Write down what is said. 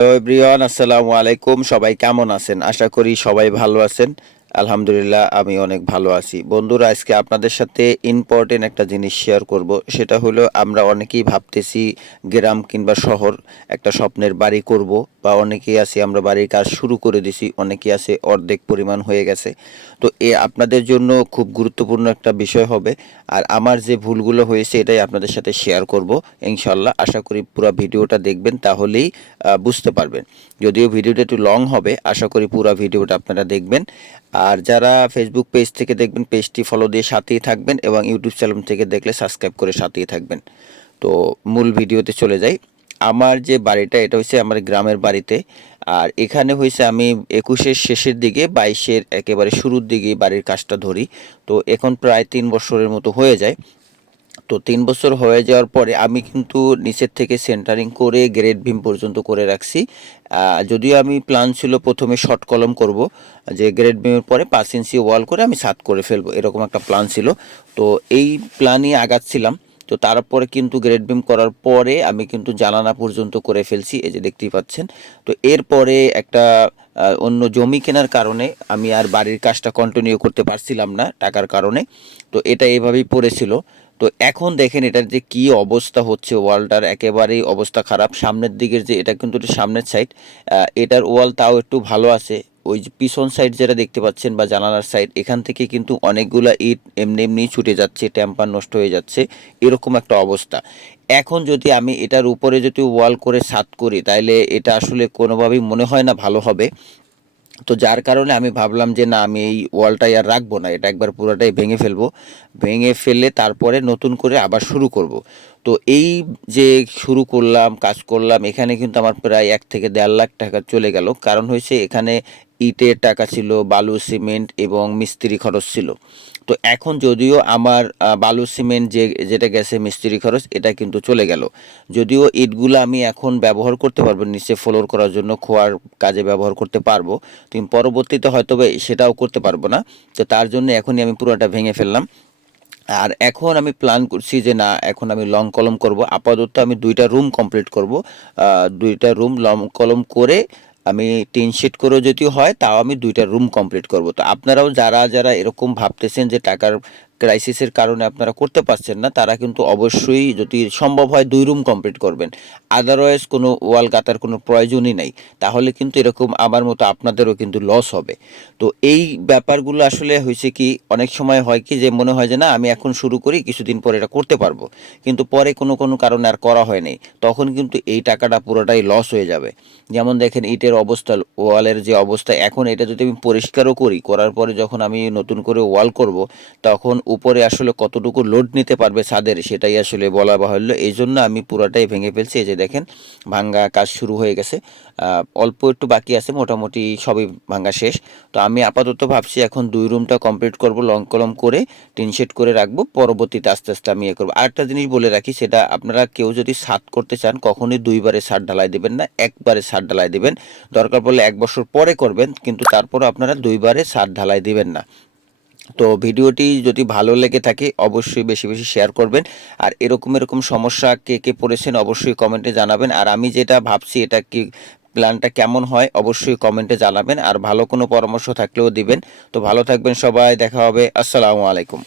Hello everyone, আসসালামু আলাইকুম। সবাই কেমন আছেন? আশা করি সবাই ভালো আছেন। আলহামদুলিল্লাহ, আমি অনেক ভালো আছি। বন্ধুরা, আজকে আপনাদের সাথে ইম্পর্টেন্ট একটা জিনিস শেয়ার করব। সেটা হলো, আমরা অনেকেই ভাবতেছি গ্রাম কিংবা শহর একটা স্বপ্নের বাড়ি করব, বা অনেকেই আছি আমরা বাড়ির কাজ শুরু করে দিছি, অনেকেই আছে অর্ধেক পরিমাণ হয়ে গেছে। তো আপনাদের জন্য খুব গুরুত্বপূর্ণ একটা বিষয় হবে। আর আমার যে ভুলগুলো হয়েছে এটাই আপনাদের সাথে শেয়ার করব ইনশাল্লাহ। আশা করি পুরো ভিডিওটা দেখবেন, তাহলেই বুঝতে পারবেন। যদিও ভিডিওটা একটু লং হবে, আশা করি পুরো ভিডিওটা আপনারা দেখবেন। আর যারা ফেসবুক পেজ থেকে দেখবেন, পেজটি ফলো দিয়ে সাথেই থাকবেন, এবং ইউটিউব চ্যানেল থেকে দেখলে সাবস্ক্রাইব করে সাথেই থাকবেন। তো মূল ভিডিওতে চলে যাই। আমার যে বাড়িটা, এটা হচ্ছে আমার গ্রামের বাড়িতে। আর এখানে হয়েছে আমি 21-এর শেষের দিকে, 22-এর একেবারে শুরুর দিকে বাড়ির কাজটা ধরি। তো এখন প্রায় 3 বছরের মতো হয়ে যায়। তো 3 বছর হয়ে যাওয়ার পরে আমি কিন্তু নিচের থেকে সেন্টারিং করে গ্রেড বিম পর্যন্ত করে রাখছি। যদিও আমি প্ল্যান ছিল প্রথমে শর্ট কলম করব, যে গ্রেড বিমের পরে 5 ইঞ্চি ওয়াল করে আমি ছাদ করে ফেলবো, এরকম একটা প্ল্যান ছিল। তো এই প্ল্যানই আগাচ্ছিলাম। তো তারপরে কিন্তু গ্রেড বিম করার পরে আমি কিন্তু জানালা পর্যন্ত করে ফেলছি, এই যে দেখতেই পাচ্ছেন। তো এরপরে একটা অন্য জমি কেনার কারণে আমি আর বাড়ির কাজটা কন্টিনিউ করতে পারছিলাম না টাকার কারণে। তো এটা এভাবেই পড়েছিল। তো এখন দেখেন এটার যে কি অবস্থা হচ্ছে, ওয়ালটার একেবারেই অবস্থা খারাপ। সামনের দিকের যে, এটা কিন্তু সামনের সাইড, এটার ওয়াল তাও একটু ভালো আছে। ওই যে পিছন সাইড যেটা দেখতে পাচ্ছেন, বা জানালার সাইড, এখান থেকে কিন্তু অনেকগুলা ইট এমনি এমনি ছুটে যাচ্ছে, টেম্পার নষ্ট হয়ে যাচ্ছে, এরকম একটা অবস্থা। এখন যদি আমি এটার উপরে যদি ওয়াল করে ছাদ করি, তাইলে এটা আসলে কোনোভাবেই মনে হয় না ভালো হবে। তো যার কারণে আমি ভাবলাম যে না, আমি এই ওয়ালটাই আর রাখবো না, এটা একবার পুরোটাই ভেঙে ফেলবো। ভেঙে ফেললে তারপরে নতুন করে আবার শুরু করব। তো এই যে শুরু করলাম, কাজ করলাম, এখানে কিন্তু আমার প্রায় 1 থেকে 1.5 লাখ টাকা চলে গেল। কারণ হয়েছে এখানে ইটের টাকা ছিল, বালু সিমেন্ট এবং মিস্ত্রি খরচ ছিল। তো এখন যদিও আমার বালু সিমেন্ট যেটা গেছে, মিস্ত্রি খরচ এটা কিন্তু চলে গেল। যদিও ইটগুলো আমি এখন ব্যবহার করতে পারবো, নিচে ফ্লোর করার জন্য খোয়ার কাজে ব্যবহার করতে পারবো। তুমি পরবর্তীতে হয়তো সেটাও করতে পারবো না। তো তার জন্য এখনই আমি পুরোটা ভেঙে ফেললাম। আর এখন আমি প্ল্যান করছি যে না, এখন আমি লং কলম করব। আপাতত আমি 2টা রুম কমপ্লিট করব। 2টা রুম লং কলম করে আমি টিন শেড করেও যদি হয়, তাও আমি 2টা রুম কমপ্লিট করব। তো আপনারাও যারা যারা এরকম ভাবতেছেন যে টাকার ক্রাইসিসের কারণে আপনারা করতে পারছেন না, তারা কিন্তু অবশ্যই যদি সম্ভব হয় 2 রুম কমপ্লিট করবেন। আদারওয়াইজ কোনো ওয়াল গাঁথার কোনো প্রয়োজনই নাই। তাহলে কিন্তু এরকম আমার মতো আপনাদেরও কিন্তু লস হবে। তো এই ব্যাপারগুলো আসলে হয়েছে কি, অনেক সময় হয় কি, যে মনে হয় যে না, আমি এখন শুরু করি, কিছুদিন পরে এটা করতে পারবো, কিন্তু পরে কোনো কোনো কারণে আর করা হয়নি। তখন কিন্তু এই টাকাটা পুরোটাই লস হয়ে যাবে। যেমন দেখেন ইটের অবস্থা, ওয়ালের যে অবস্থা, এখন এটা যদি আমি পরিষ্কারও করি, করার পরে যখন আমি নতুন করে ওয়াল করব, তখন উপরে আসলে কতটুকু লোড নিতে পারবে ছাদের, সেটাই আসলে বলা বাহুল্য। এই জন্য আমি পুরোটাই ভেঙে ফেলছি। এই যে দেখেন, ভাঙ্গা কাজ শুরু হয়ে গেছে। অল্প একটু বাকি আছে, মোটামুটি সবই ভাঙ্গা শেষ। তো আমি আপাতত ভাবছি এখন 2 রুমটা কমপ্লিট করব, লং কলম করে টিন শেড করে রাখবো। পরবর্তীতে আস্তে আস্তে আমি করবো। আরেকটা জিনিস বলে রাখি, সেটা আপনারা কেউ যদি ছাদ করতে চান, কখনোই 2বারে ছাদ ঢালাই দেবেন না, একবারে ছাদ ঢালাই দেবেন। দরকার পড়লে 1 বছর পরে করবেন, কিন্তু তারপরও আপনারা 2বারে ছাদ ঢালাই দিবেন না। তো ভিডিওটি যদি ভালো লেগে থাকে, অবশ্যই বেশি বেশি শেয়ার করবেন। আর এরকম এরকম সমস্যা কে কে পড়েছেন, অবশ্যই কমেন্টে জানাবেন। আর আমি যেটা ভাবছি, এটা কি প্ল্যানটা কেমন হয়, অবশ্যই কমেন্টে জানাবেন। আর ভালো কোনো পরামর্শ থাকলেও দিবেন। তো ভালো থাকবেন সবাই, দেখা হবে। আসসালামু আলাইকুম।